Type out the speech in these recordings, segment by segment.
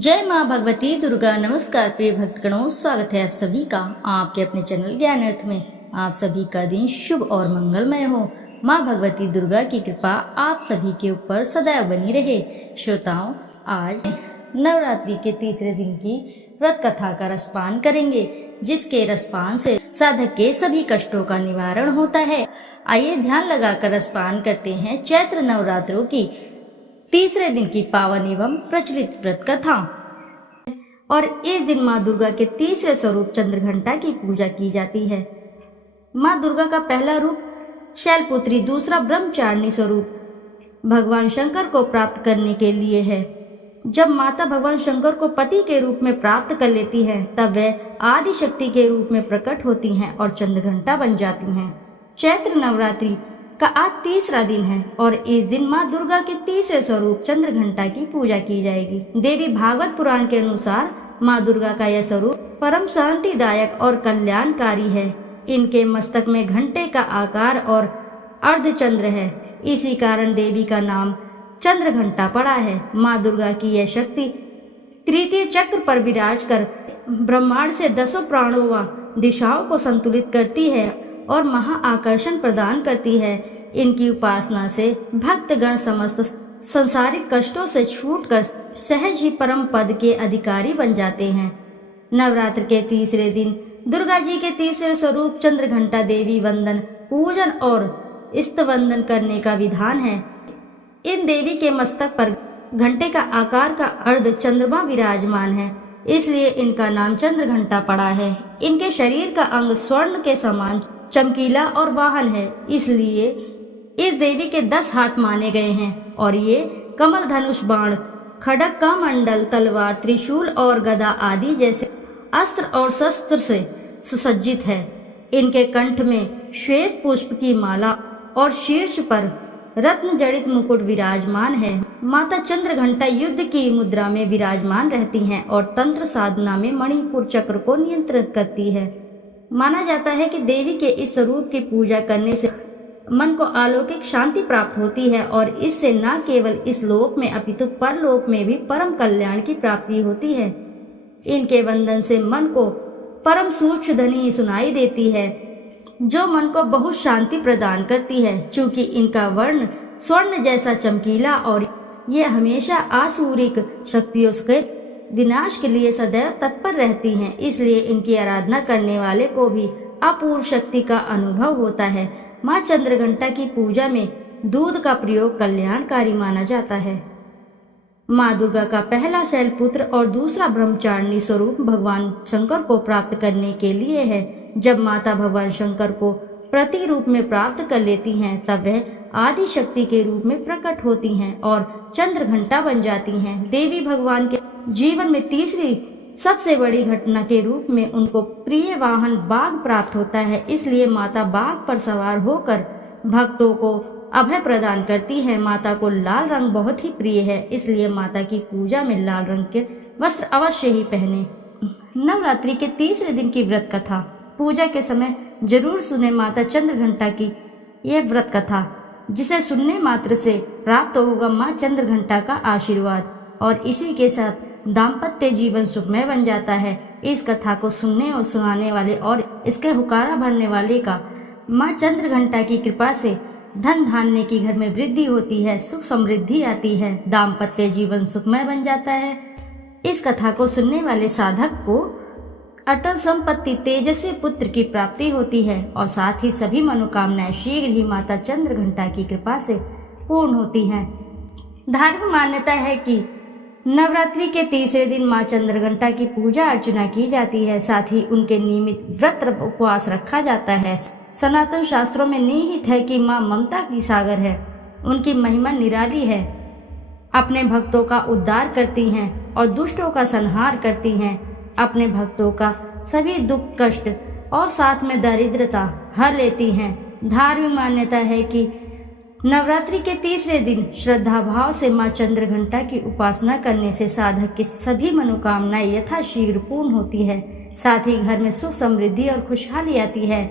जय माँ भगवती दुर्गा। नमस्कार प्रिय भक्तगणों, स्वागत है आप सभी का आपके अपने चैनल ज्ञान अर्थ में। आप सभी का दिन शुभ और मंगलमय हो। माँ भगवती दुर्गा की कृपा आप सभी के ऊपर सदैव बनी रहे। श्रोताओं, आज नवरात्रि के तीसरे दिन की व्रत कथा का रसपान करेंगे, जिसके रसपान से साधक के सभी कष्टों का निवारण होता है। आइए ध्यान लगाकर रसपान करते हैं चैत्र नवरात्रों की तीसरे दिन की पावन एवं प्रचलित व्रत कथा। और इस दिन माँ दुर्गा के तीसरे स्वरूप चंद्रघंटा की पूजा की जाती है। माँ दुर्गा का पहला रूप शैलपुत्री, दूसरा ब्रह्मचारिणी स्वरूप भगवान शंकर को प्राप्त करने के लिए है। जब माता भगवान शंकर को पति के रूप में प्राप्त कर लेती है, तब वह आदि शक्ति के रूप में प्रकट होती हैं और चंद्रघंटा बन जाती हैं। चैत्र नवरात्रि का आज तीसरा दिन है और इस दिन माँ दुर्गा के तीसरे स्वरूप चंद्रघंटा की पूजा की जाएगी। देवी भागवत पुराण के अनुसार माँ दुर्गा का यह स्वरूप परम शांतिदायक और कल्याणकारी है। इनके मस्तक में घंटे का आकार और अर्धचंद्र है, इसी कारण देवी का नाम चंद्रघंटा पड़ा है। माँ दुर्गा की यह शक्ति तृतीय चक्र पर विराज कर ब्रह्मांड से दसों प्राणों व दिशाओं को संतुलित करती है और महाआकर्षण प्रदान करती है। इनकी उपासना से भक्तगण समस्त संसारिक कष्टों से छूटकर सहज ही परम पद के अधिकारी बन जाते हैं। नवरात्र के तीसरे दिन दुर्गा जी के तीसरे स्वरूप चंद्रघंटा देवी वंदन, पूजन और स्तवंदन करने का विधान है। इन देवी के मस्तक पर घंटे का आकार का अर्ध चंद्रमा विराजमान है, इसलिए इनका नाम चंद्रघंटा पड़ा है। इनके शरीर का अंग स्वर्ण के समान चमकीला और वाहन है, इसलिए इस देवी के 10 हाथ माने गए हैं और ये कमल, धनुष, बाण, खड्ग का मंडल, तलवार, त्रिशूल और गदा आदि जैसे अस्त्र और शस्त्र से सुसज्जित है। इनके कंठ में श्वेत पुष्प की माला और शीर्ष पर रत्न जड़ित मुकुट विराजमान है। माता चंद्रघंटा युद्ध की मुद्रा में विराजमान रहती हैं और तंत्र साधना में मणिपुर चक्र को नियंत्रित करती है। माना जाता है कि देवी के इस स्वरूप की पूजा करने से मन को अलौकिक शांति प्राप्त होती है और इससे न केवल इस लोक में अपितु परलोक में भी परम कल्याण की प्राप्ति होती है। इनके वंदन से मन को परम सूक्ष्म ध्वनि सुनाई देती है, जो मन को बहुत शांति प्रदान करती है। चूंकि इनका वर्ण स्वर्ण जैसा चमकीला और ये हमेशा आसुरिक शक्तियों के विनाश के लिए सदैव तत्पर रहती हैं, इसलिए इनकी आराधना करने वाले को भी अपूर्व शक्ति का अनुभव होता है। माँ चंद्रघंटा की पूजा में दूध का प्रयोग कल्याणकारी माना जाता है। माँ दुर्गा का पहला शैलपुत्र और दूसरा ब्रह्मचारिणी स्वरूप भगवान शंकर को प्राप्त करने के लिए है। जब माता भगवान शंकर को प्रति रूप में प्राप्त कर लेती हैं, तब वह आदि शक्ति के रूप में प्रकट होती हैं और चंद्रघंटा बन जाती हैं। देवी भगवान के जीवन में तीसरी सबसे बड़ी घटना के रूप में उनको प्रिय वाहन बाघ प्राप्त होता है, इसलिए माता बाघ पर सवार होकर भक्तों को अभय प्रदान करती है। माता को लाल रंग बहुत ही प्रिय है, इसलिए माता की पूजा में लाल रंग के वस्त्र अवश्य ही पहने। नवरात्रि के तीसरे दिन की व्रत कथा पूजा के समय जरूर सुने माता चंद्रघंटा की यह व्रत कथा, जिसे सुनने मात्र से प्राप्त होगा माँ चंद्रघंटा का आशीर्वाद और इसी के साथ दाम्पत्य जीवन सुखमय बन जाता है। इस कथा को सुनने और सुनाने वाले और इसके हुकारा भरने वाले का माँ चंद्रघंटा की कृपा से धन धान्य की घर में वृद्धि होती है, सुख समृद्धि आती है, दाम्पत्य जीवन सुखमय बन जाता है। इस कथा को सुनने वाले साधक को अटल संपत्ति, तेजस्वी पुत्र की प्राप्ति होती है और साथ ही सभी मनोकामनाएं शीघ्र ही माता चंद्रघंटा की कृपा से पूर्ण होती हैं। धार्मिक मान्यता है कि नवरात्रि के तीसरे दिन माँ चंद्रघंटा की पूजा अर्चना की जाती है, साथ ही उनके नियमित व्रत उपवास रखा जाता है। सनातन शास्त्रों में निहित है कि माँ ममता की सागर है, उनकी महिमा निराली है, अपने भक्तों का उद्धार करती हैं और दुष्टों का संहार करती हैं, अपने भक्तों का सभी दुख कष्ट और साथ में दरिद्रता हर लेती हैं। धार्मिक मान्यता है कि नवरात्रि के तीसरे दिन श्रद्धा भाव से माँ चंद्रघंटा की उपासना करने से साधक की सभी मनोकामनाएं यथाशीघ्र पूर्ण होती है, साथ ही घर में सुख समृद्धि और खुशहाली आती है।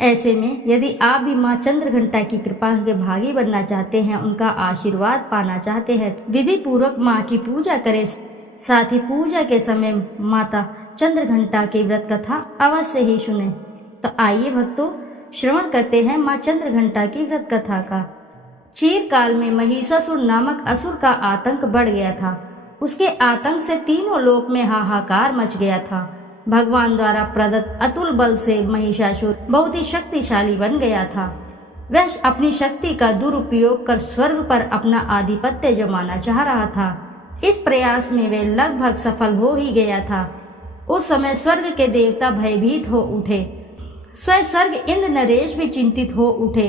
ऐसे में यदि आप भी माँ चंद्रघंटा की कृपा के भागी बनना चाहते हैं, उनका आशीर्वाद पाना चाहते हैं, विधि पूर्वक माँ की पूजा करें, साथ ही पूजा के समय माता चंद्रघंटा की व्रत कथा अवश्य ही सुने। तो आइए भक्तों, श्रवण करते हैं माँ चंद्रघंटा की व्रत कथा का। चिरकाल में महिषासुर नामक असुर का आतंक बढ़ गया था। उसके आतंक से तीनों लोक में हाहाकार मच गया था। भगवान द्वारा प्रदत्त अतुल बल से महिषासुर बहुत ही शक्तिशाली बन गया था। वह अपनी शक्ति का दुरुपयोग कर स्वर्ग पर अपना आधिपत्य जमाना चाह रहा था। इस प्रयास में वे लगभग सफल हो ही गया था। उस समय स्वर्ग के देवता भयभीत हो उठे। स्वयं स्वर्ग इंद्र नरेश भी चिंतित हो उठे।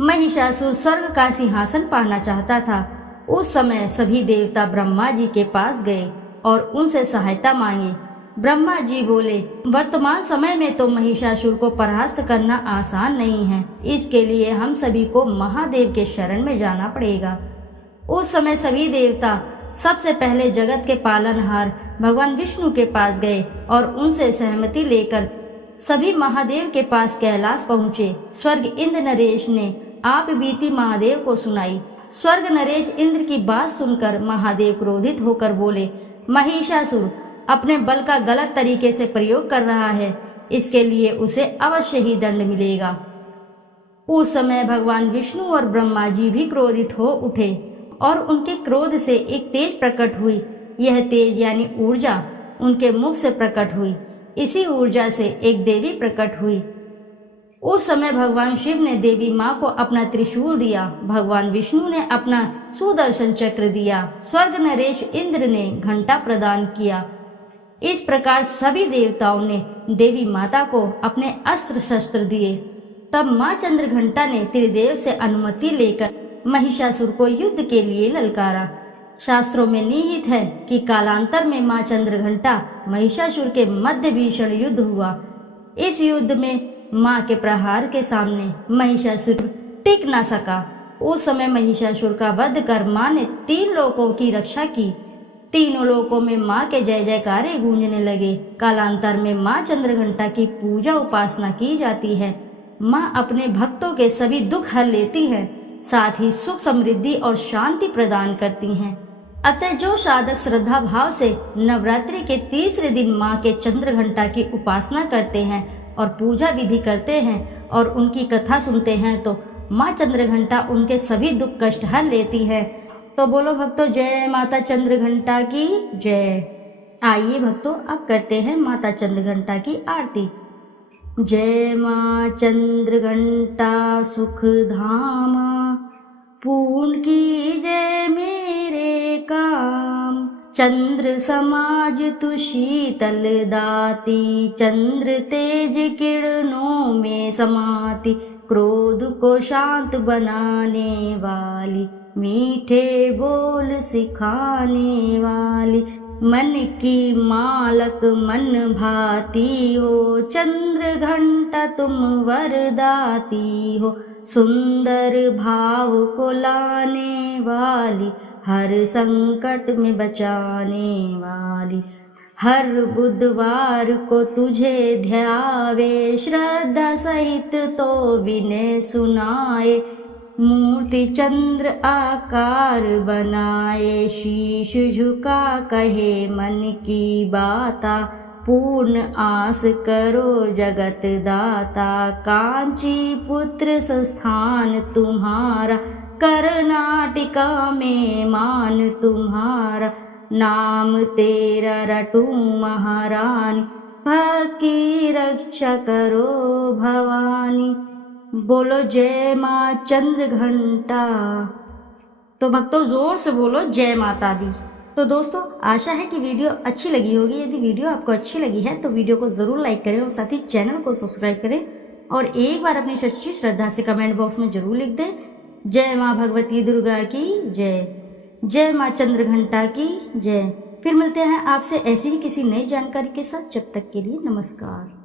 महिषासुर स्वर्ग का सिंहासन पाना चाहता था। उस समय सभी देवता ब्रह्मा जी के पास गए और उनसे सहायता मांगी। ब्रह्मा जी बोले, वर्तमान समय में तो महिषासुर को परास्त करना आसान नहीं है। इसके लिए हम सभी को महादेव के शरण में जाना पड़ेगा। उस समय सभी देवता सबसे पहले जगत के पालनहार भगवान विष्णु के पास गए और उनसे सहमति लेकर सभी महादेव के पास कैलाश पहुँचे। स्वर्ग इंद्र नरेश ने आप बीती महादेव को सुनाई। स्वर्ग नरेश इंद्र की बात सुनकर महादेव क्रोधित होकर बोले, महिषासुर अपने बल का गलत तरीके से प्रयोग कर रहा है, इसके लिए उसे अवश्य ही दंड मिलेगा। उस समय भगवान विष्णु और ब्रह्मा जी भी क्रोधित हो उठे और उनके क्रोध से एक तेज प्रकट हुई। यह तेज यानी ऊर्जा उनके मुख से प्रकट हुई। इसी ऊर्जा से एक देवी प्रकट हुई। उस समय भगवान शिव ने देवी माँ को अपना त्रिशूल दिया। भगवान विष्णु ने अपना सुदर्शन चक्र दिया। स्वर्ग नरेश इंद्र ने घंटा प्रदान किया। इस प्रकार सभी देवताओं ने देवी माता को अपने अस्त्र शस्त्र दिए। तब माँ चंद्रघंटा ने त्रिदेव से अनुमति लेकर महिषासुर को युद्ध के लिए ललकारा। शास्त्रों में निहित है कि कालांतर में माँ चंद्रघंटा महिषासुर के मध्य भीषण युद्ध हुआ। इस युद्ध में माँ के प्रहार के सामने महिषासुर टिक न सका। उस समय महिषासुर का वध कर माँ ने 3 लोकों की रक्षा की। तीनों लोकों में माँ के जय जयकारे गूंजने लगे। कालांतर में माँ चंद्रघंटा की पूजा उपासना की जाती है। माँ अपने भक्तों के सभी दुख हर लेती है, साथ ही सुख समृद्धि और शांति प्रदान करती हैं। अतः जो साधक श्रद्धा भाव से नवरात्रि के तीसरे दिन माँ के चंद्रघंटा की उपासना करते हैं और पूजा विधि करते हैं और उनकी कथा सुनते हैं, तो माँ चंद्रघंटा उनके सभी दुख कष्ट हर लेती है। तो बोलो भक्तों, जय माता चंद्रघंटा की जय। आइए भक्तों, अब करते हैं माता चंद्रघंटा की आरती। जय माँ चंद्रघंटा सुख धामा, पूर्ण की जय मेरे काम। चंद्र समाज तु शीतल दाती, चंद्र तेज किरणों में समाती। क्रोध को शांत बनाने वाली, मीठे बोल सिखाने वाली। मन की मालक मन भाती हो, चंद्र घंटा तुम वरदाती हो। सुंदर भाव को लाने वाली, हर संकट में बचाने वाली। हर बुधवार को तुझे ध्यावे, श्रद्धा सहित तो विनय सुनाए। मूर्ति चंद्र आकार बनाए, शीश झुका कहे मन की बाता। पूर्ण आस करो जगत दाता, कांची पुत्र संस्थान तुम्हारा। कर्नाटका में मान तुम्हारा, नाम तेरा रटूं महारानी। भक्ति रक्षा करो भवानी। बोलो जय माँ चंद्रघंटा। तो भक्तों, जोर से बोलो जय माता दी। तो दोस्तों, आशा है कि वीडियो अच्छी लगी होगी। यदि वीडियो आपको अच्छी लगी है तो वीडियो को ज़रूर लाइक करें और साथ ही चैनल को सब्सक्राइब करें और एक बार अपनी सच्ची श्रद्धा से कमेंट बॉक्स में जरूर लिख दें, जय माँ भगवती दुर्गा की जय, जय माँ चंद्रघंटा की जय। फिर मिलते हैं आपसे ऐसी ही किसी नई जानकारी के साथ। जब तक के लिए नमस्कार।